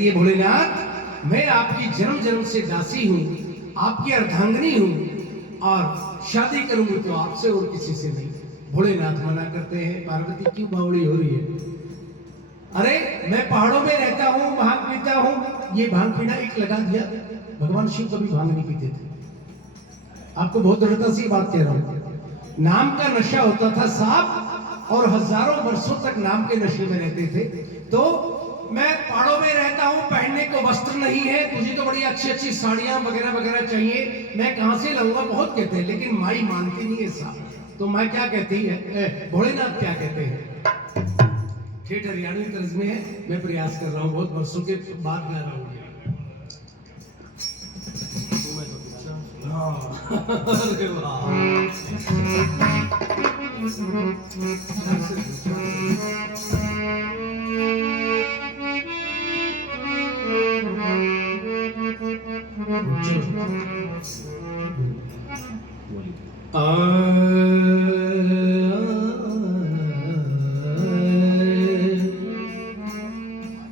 ये भोलेनाथ, मैं आपकी जन्म जन्म से दासी हूँ, आपकी अर्धांगिनी हूँ और शादी करूंगी तो आपसे और किसी से नहीं। भोलेनाथ मना करते हैं। पार्वती क्यों बावड़ी हो रही है? अरे मैं पहाड़ों में रहता हूँ, भांग पीता हूँ। ये भांग पीना एक लगा दिया। भगवान शिव कभी भांग नहीं पीते थे। आपको बहुत दृढ़ता से बात कह रहा हूँ। नाम का नशा होता था साहब, और हजारों वर्षों तक नाम के नशे में रहते थे। तो मैं पहाड़ों में रहता हूँ, पहनने को वस्त्र नहीं है, तुझे तो बड़ी अच्छी अच्छी साड़ियां वगैरह वगैरह चाहिए, मैं कहां से लाऊंगा? बहुत कहते हैं, लेकिन माई मानती नहीं है साहब। तो मैं क्या कहती है, भोलेनाथ क्या कहते हैं? ठेठ हरियाणवी तर्ज में है, मैं प्रयास कर रहा हूँ, बहुत वर्षों के बाद गा रहा हूँ। अरे वाह,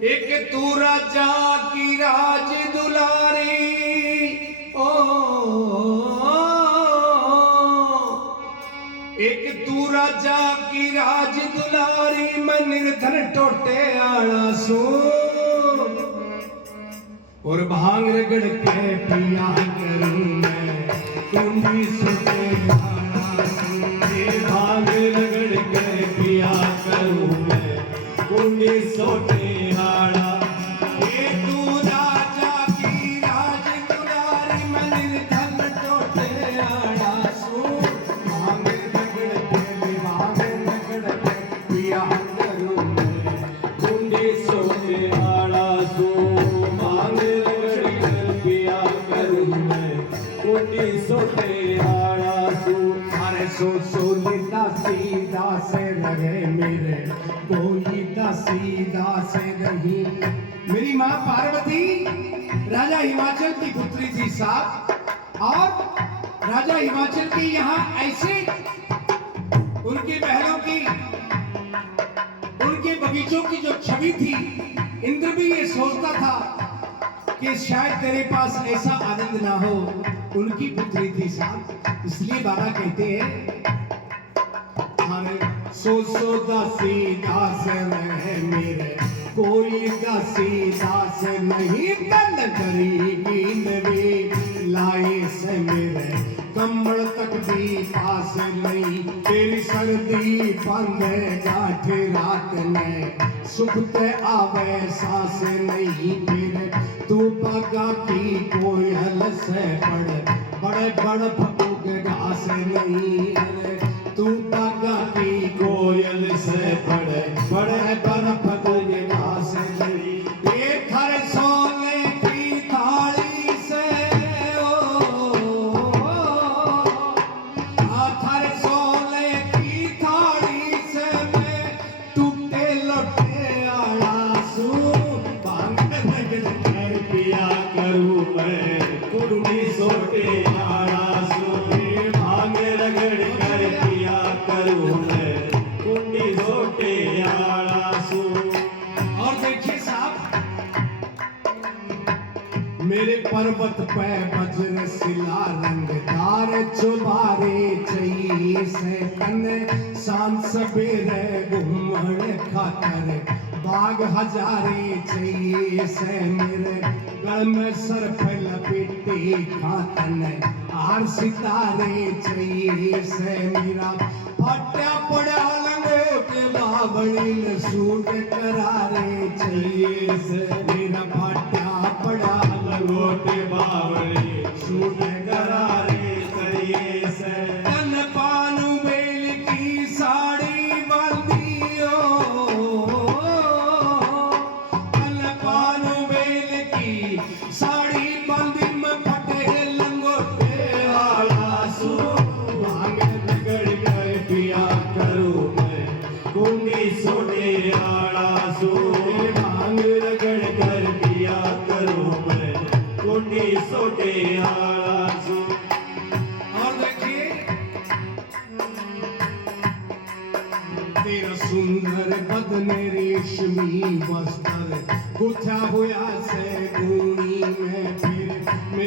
एक तू राजा की राज दुलारी, ओ एक तू राजा की राज दुलारी, मैं निर्धन टोटे आला सू, और भांग रगड़ के पिया करूं मैं कुंडी सुते आला सू, भांग रगड़ के पिया करूं मैं कुंडी सोते आला। ये तू राजा की राज दुलारी, मैं निर्धन टोटे आला सू, भांग रगड़ के पिया करूं मैं कुंडी सोते आला सू, भांग रगड़ के पिया करूं मैं कुंडी सोते आला सू। अरे सो दासी दास रहे मेरे, कोई दासी दास नहीं। मेरी माँ पार्वती राजा हिमाचल की पुत्री थी साहब, और राजा हिमाचल के यहाँ ऐसे उनके महलों की, उनके बगीचों की जो छवि थी, इंद्र भी ये सोचता था कि शायद तेरे पास ऐसा आनंद ना हो। उनकी पुत्री थी साहब, इसलिए बाबा कहते हैं, सो दासी दास रहे मेरे, कोई दासी दास नहीं। तन करी नवी लाए से मेरे, कमर तक भी पास नहीं। तेरी सर्दी बंदे गाठ रात में, सुख ते आवे सांस नहीं। फिर तू बागा की कोई हल से बड़े बड़ फूक घास नहीं। तू बागा की कोयल से बड़े बर्फ के घास नहीं। एक हर सोने की थाली से, हर सोने की थाली से मैं टूटे लोटे आला सू, भांग रगड़ कर पिया करूं मैं कुंडी सोटे आला सू, भांग रगड़ कर पिया करूं मैं कुंडी सोटे आला सू। और देखिए साहब, मेरे पर्वत पे वज्र शिला रंगदार चुबारे चाहिए से तन, शाम सवेरे घूमड़ खातर बाग हजारे चाहिए से। मेरे गल में सर्फ लपेटे खातन आर सितारे चाहिए से। मेरा फटा पड़ा लंगोट बावड़ी सूट करारे चाहिए से। मेरा फटा पड़ा लंगोट बावड़ी सूट करारे चाहिए से। तन पानु बेल की साड़ी बांधियो, तन पानु बेल की साड़ी बांधी में फटे लंगोटे आला सू, भांग रगड़ कर पिया करूं मैं कुंडी सोटे आला सू, भांग रगड़ कर पिया करूं मैं कुंडी सोटे आला सू। और देखिए, तेरा सुंदर बदन रेशमी वस्त्र गुथा होया से